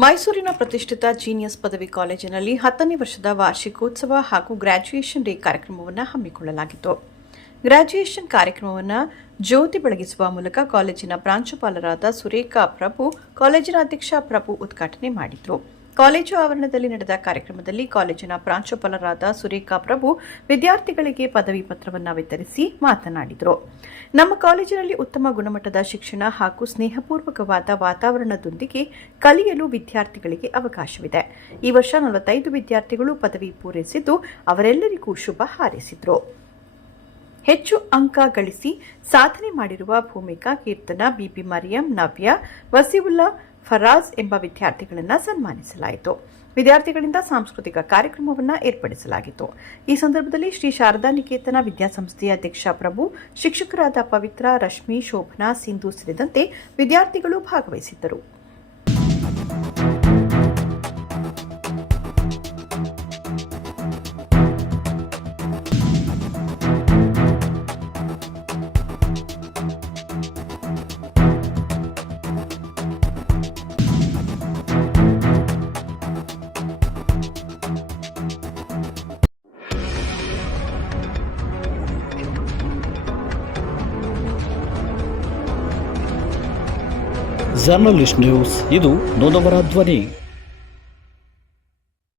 ಮೈಸೂರಿನ ಪ್ರತಿಷ್ಠಿತ ಜೀನಿಯಸ್ ಪದವಿ ಕಾಲೇಜಿನಲ್ಲಿ ಹತ್ತನೇ ವರ್ಷದ ವಾರ್ಷಿಕೋತ್ಸವ ಹಾಗೂ ಗ್ರಾಜ್ಯುಯೇಷನ್ ಡೇ ಕಾರ್ಯಕ್ರಮವನ್ನು ಹಮ್ಮಿಕೊಳ್ಳಲಾಗಿತ್ತು. ಗ್ರಾಜ್ಯುಯೇಷನ್ ಕಾರ್ಯಕ್ರಮವನ್ನು ಜ್ಯೋತಿ ಬೆಳಗಿಸುವ ಮೂಲಕ ಕಾಲೇಜಿನ ಪ್ರಾಂಶುಪಾಲರಾದ ಸುರೇಖಾ ಪ್ರಭು, ಕಾಲೇಜಿನ ಅಧ್ಯಕ್ಷ ಪ್ರಭು ಉದ್ಘಾಟನೆ ಮಾಡಿದರು. ಕಾಲೇಜು ಆವರಣದಲ್ಲಿ ನಡೆದ ಕಾರ್ಯಕ್ರಮದಲ್ಲಿ ಕಾಲೇಜಿನ ಪ್ರಾಂಶುಪಾಲರಾದ ಸುರೇಖಾ ಪ್ರಭು ವಿದ್ಯಾರ್ಥಿಗಳಿಗೆ ಪದವಿ ಪತ್ರವನ್ನು ವಿತರಿಸಿ ಮಾತನಾಡಿದರು. ನಮ್ಮ ಕಾಲೇಜಿನಲ್ಲಿ ಉತ್ತಮ ಗುಣಮಟ್ಟದ ಶಿಕ್ಷಣ ಹಾಗೂ ಸ್ನೇಹಪೂರ್ವಕವಾದ ವಾತಾವರಣದೊಂದಿಗೆ ಕಲಿಯಲು ವಿದ್ಯಾರ್ಥಿಗಳಿಗೆ ಅವಕಾಶವಿದೆ. ಈ ವರ್ಷ ನಲವತ್ತೈದು ವಿದ್ಯಾರ್ಥಿಗಳು ಪದವಿ ಪೂರೈಸಿದ್ದು ಅವರೆಲ್ಲರಿಗೂ ಶುಭ ಹಾರೈಸಿದರು. ಹೆಚ್ಚು ಅಂಕ ಗಳಿಸಿ ಸಾಧನೆ ಮಾಡಿರುವ ಭೂಮಿಕಾ ಕೀರ್ತನ ಬಿಪಿ ಮರಿಯಂ, ನವ್ಯ, ವಸೀವುಲ್ಲಾ ಫರಾಜ್ ಎಂಬ ವಿದ್ಯಾರ್ಥಿಗಳನ್ನು ಸನ್ಮಾನಿಸಲಾಯಿತು. ವಿದ್ಯಾರ್ಥಿಗಳಿಂದ ಸಾಂಸ್ಕೃತಿಕ ಕಾರ್ಯಕ್ರಮವನ್ನು ಏರ್ಪಡಿಸಲಾಗಿತ್ತು. ಈ ಸಂದರ್ಭದಲ್ಲಿ ಶ್ರೀ ಶಾರದಾ ನಿಕೇತನ ವಿದ್ಯಾಸಂಸ್ಥೆಯ ಅಧ್ಯಕ್ಷ ಪ್ರಭು, ಶಿಕ್ಷಕರಾದ ಪವಿತ್ರ, ರಶ್ಮಿ, ಶೋಭನಾ, ಸಿಂಧು ಸೇರಿದಂತೆ ವಿದ್ಯಾರ್ಥಿಗಳು ಭಾಗವಹಿಸಿದ್ದರು. ಜರ್ನಲಿಸ್ಟ್ ನ್ಯೂಸ್ ಇದು ನೊಂದವರ ಧ್ವನಿ.